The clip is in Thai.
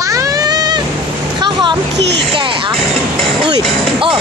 วะข้าวหอมขี่แก่อุ้ยโอ้